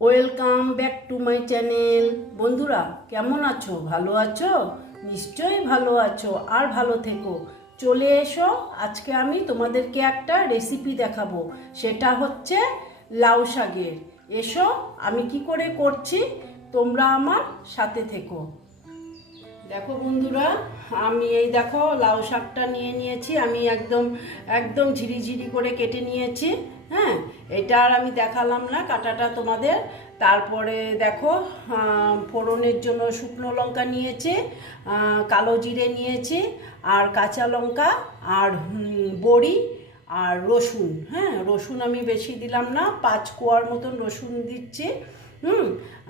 Welcome back to my channel. বন্ধুরা, কেমন আছো? ভালো আছো? নিশ্চয়ই ভালো আছো আর ভালো থেকো। চলে এসো, আজকে আমি তোমাদেরকে একটা রেসিপি দেখাবো। সেটা হচ্ছে লাউ শাকের। এসো, আমি কি করে করছি? তোমরা আমার সাথে থেকো। দেখো বন্ধুরা, আমি এই দেখো লাউ শাকটা নিয়ে নিয়েছি। আমি একদম একদম ঝিরিঝিরি করে কেটে নিয়েছি হ্যাঁ? এটা আর আমি দেখালাম না, কাটাটা তোমাদের। তারপরে দেখো ফোড়নের জন্য শুকনো লঙ্কা নিয়েছে কালো জিরে নিয়েছে, আর কাঁচা লঙ্কা, আর বড়ি, আর রসুন। হ্যাঁ রসুন আমি বেশি দিলাম না, পাঁচ কোয়ার মতন রসুন দিচ্ছি, হুম,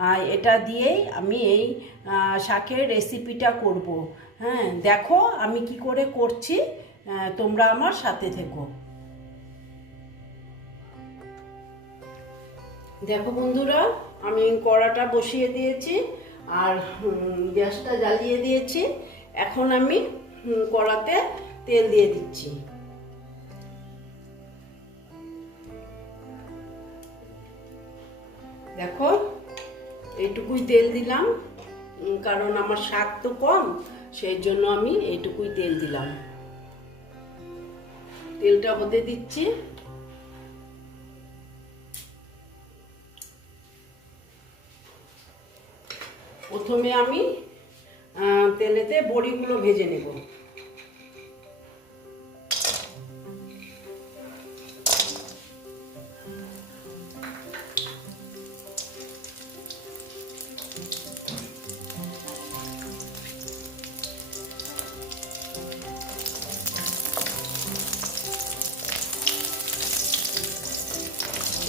আর এটা দিয়েই আমি এই শাকের রেসিপিটা করব। হ্যাঁ দেখো আমি কি করে করছি তোমরা আমার সাথে থেকো। দেখো বন্ধুরা, আমি কড়াটা বসিয়ে দিয়েছি আর গ্যাসটা জ্বালিয়ে দিয়েছি। এখন আমি কড়াতে তেল দিয়ে দিচ্ছি। দেখো, এইটুকুই তেল দিলাম কারণ আমার শাক তো কম, সেই জন্য আমি এইটুকুই তেল দিলাম। তেলটা হতে দিচ্ছি। প্রথমে আমি তেলেতে বড়িগুলো ভেজে নেব।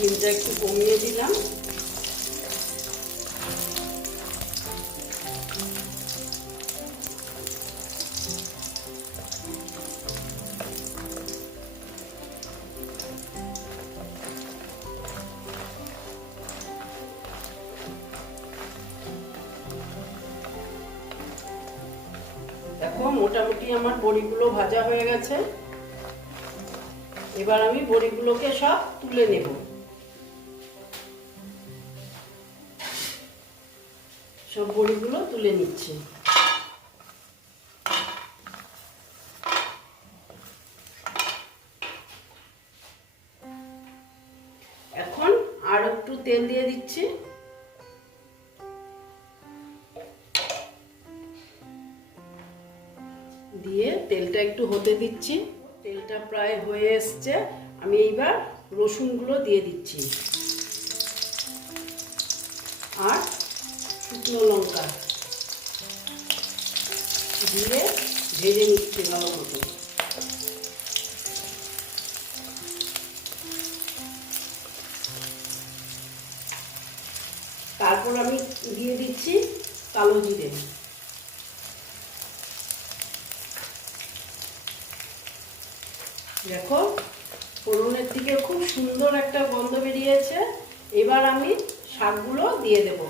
তেলটা একটু কমিয়ে দিলাম। দেখো, মোটামুটি আমার বড়িগুলো ভাজা হয়ে গেছে। এবার আমি বড়িগুলোকে সব তুলে নেব। সব বড়িগুলো তুলে নিচ্ছি। এখন আর একটু তেল দিয়ে দিচ্ছি। তেলটা একটু হতে দিচ্ছি। তেলটা প্রায় হয়ে এসছে। আমি এইবার রসুনগুলো দিয়ে দিচ্ছি। আর শুকনো লঙ্কা। দিয়ে ভেজে নিচ্ছি ভালো মতো। তারপর আমি দিয়ে দিচ্ছি কালো জিরে। দেখো ফোড়নের থেকে খুব সুন্দর একটা গন্ধ বেরিয়েছে। এবার আমি শাকগুলো দিয়ে দেব।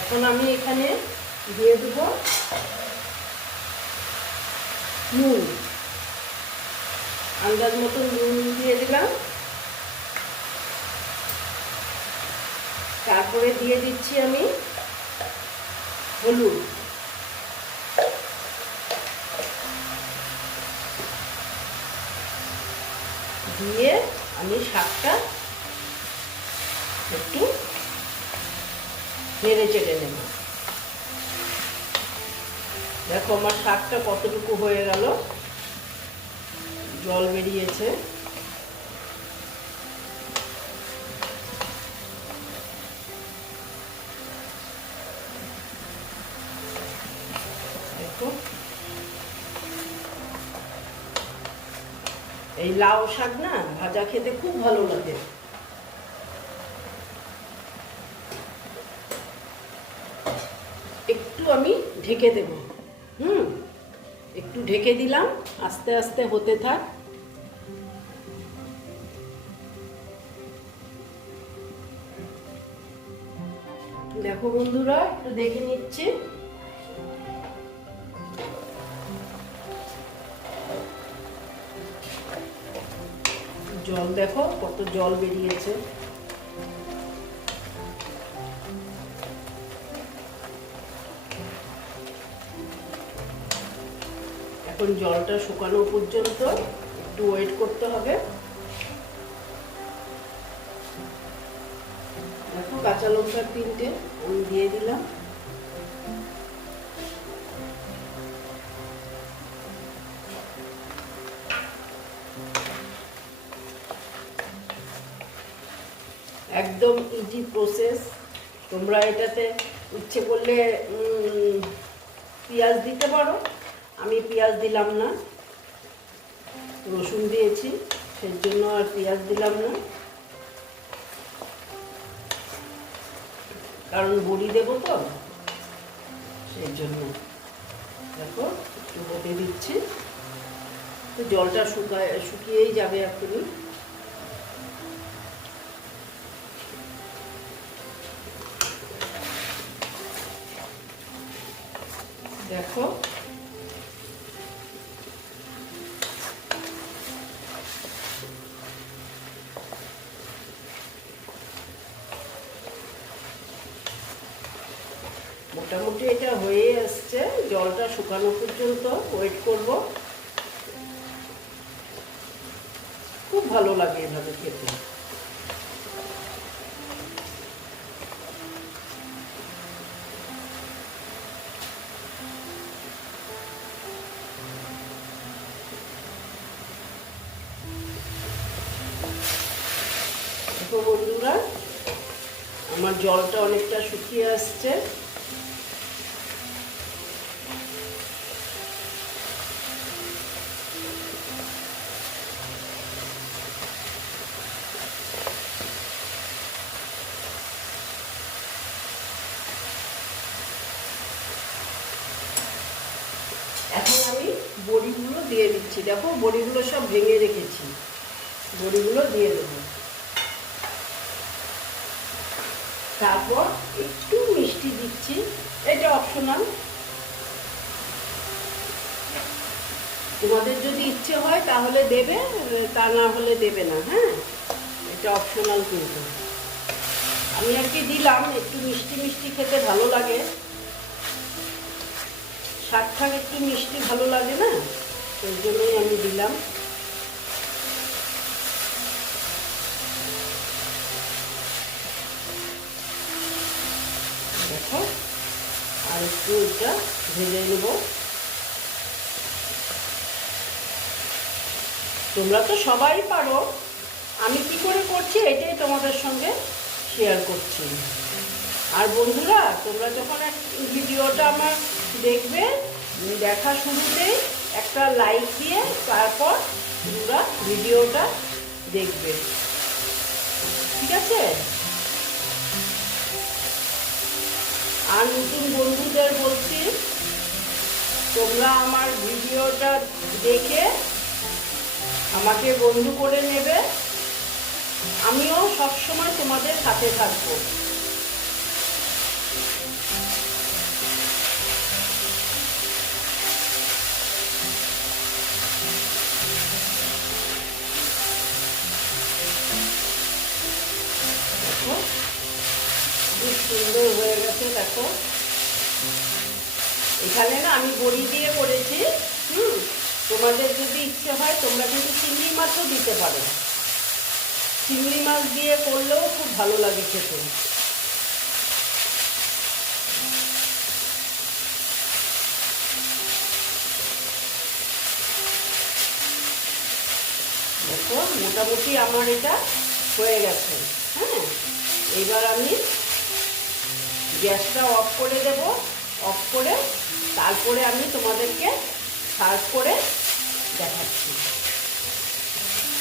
এখন আমি এখানে দিয়ে দেবো নুন। আন্দাজ মতো নুন দিয়ে দিলাম। তারপরে দিয়ে দিচ্ছি আমি হলুদ। দিয়ে আমি শাকটা একটু নেড়ে চেড়ে নেব। দেখো আমার শাকটা কতটুকু হয়ে গেল। জল বেরিয়েছে। এই লাউ শাক না, ভাজা খেতে খুব ভালো লাগে। একটু আমি ঢেকে দেব। হুম, একটু ঢেকে দিলাম, আস্তে আস্তে হতে থাক। দেখো বন্ধুরা, একটু দেখে নিচ্ছে। জল দেখো, কত জল বেরিয়েছে। এখন জলটা শুকানো পর্যন্ত একটু ওয়েট করতে হবে। দেখো কাঁচা লঙ্কা তিনটে, আমি দিয়ে দিলাম। একদম ইজি প্রসেস তোমরা এটাতে ইচ্ছে করলে পেঁয়াজ দিতে পারো। আমি পেঁয়াজ দিলাম না। রসুন দিয়েছি, সেই জন্য আর পেঁয়াজ দিলাম না। কারণ বড়ি দেবো তো, সেই জন্য। দেখো, একটু বটে দিচ্ছি। তো জলটা শুকায়, শুকিয়েই যাবে এখনই। মোটামুটি এটা হয়ে আসছে। জলটা শুকানো পর্যন্ত ওয়েট করব। খুব ভালো লাগে এভাবে খেতে। বন্ধুরা, আমার জলটা অনেকটা শুকিয়ে আসছে। বড়িগুলো দিয়ে দিচ্ছি। দেখো, বড়িগুলো সব ভেঙে রেখেছি। বড়িগুলো দিয়ে দেবো। তারপর একটু মিষ্টি দিচ্ছি। এটা অপশনাল তোমাদের যদি ইচ্ছে হয়, তাহলে দেবে, তা না হলে দেবে না হ্যাঁ? এটা অপশনাল কিন্তু। আমি আর কি দিলাম, একটু মিষ্টি মিষ্টি খেতে ভালো লাগে। শাক ঠাক একটু মিষ্টি ভালো লাগে না? ওই জন্যই আমি দিলাম। দেখো, আর একটু এটা ভেজে নেব। তোমরা তো সবাই পারো। আমি কি করে করছি এটাই তোমাদের সঙ্গে শেয়ার করছি। আর বন্ধুরা, তোমরা যখন ভিডিওটা আমার দেখবে দেখা শুরুতেই একটা লাইক দিয়ে তারপর তোমরা ভিডিওটা দেখবে ঠিক আছে? আর নতুন বন্ধুদের বলছি, তোমরা আমার ভিডিওটা দেখে আমাকে বন্ধু করে নেবে। আমিও সবসময় তোমাদের সাথে থাকব। দেখো। এখানে না আমি বড়ি দিয়ে করেছি, হুম? তোমাদের যদি ইচ্ছে হয় তোমরা কিন্তু চিংড়ি মাছও দিতে পারো। চিংড়ি মাছ দিয়ে করলেও খুব ভালো লাগে খেতে। দেখো, মোটামুটি আমার এটা হয়ে গেছে। হ্যাঁ? এবার আমি গ্যাসটা অফ করে দেব, অফ করে তারপরে আমি তোমাদেরকে সার্ভ করে দেখাচ্ছি।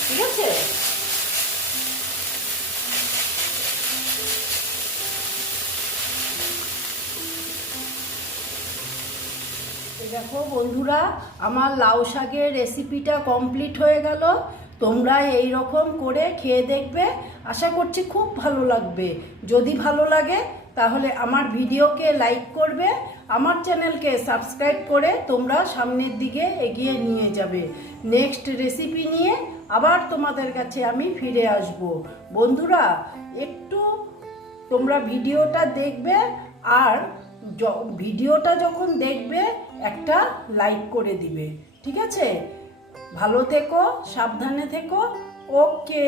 ঠিক আছে? দেখো বন্ধুরা, আমার লাউ শাকের রেসিপিটা কমপ্লিট হয়ে গেল। তোমরা এই রকম করে খেয়ে দেখবে। আশা করছি খুব ভালো লাগবে। যদি ভালো লাগে তাহলে আমার ভিডিওকে লাইক করবে, আমার চ্যানেলকে সাবস্ক্রাইব করে তোমরা সামনের দিকে এগিয়ে নিয়ে যাবে। নেক্সট রেসিপি নিয়ে আবার তোমাদের কাছে আমি ফিরে আসব। বন্ধুরা, একটু তোমরা ভিডিওটা দেখবে আর ভিডিওটা যখন দেখবে, একটা লাইক করে দিবে। ঠিক আছে? ভালো থেকো, সাবধানে থেকো। ওকে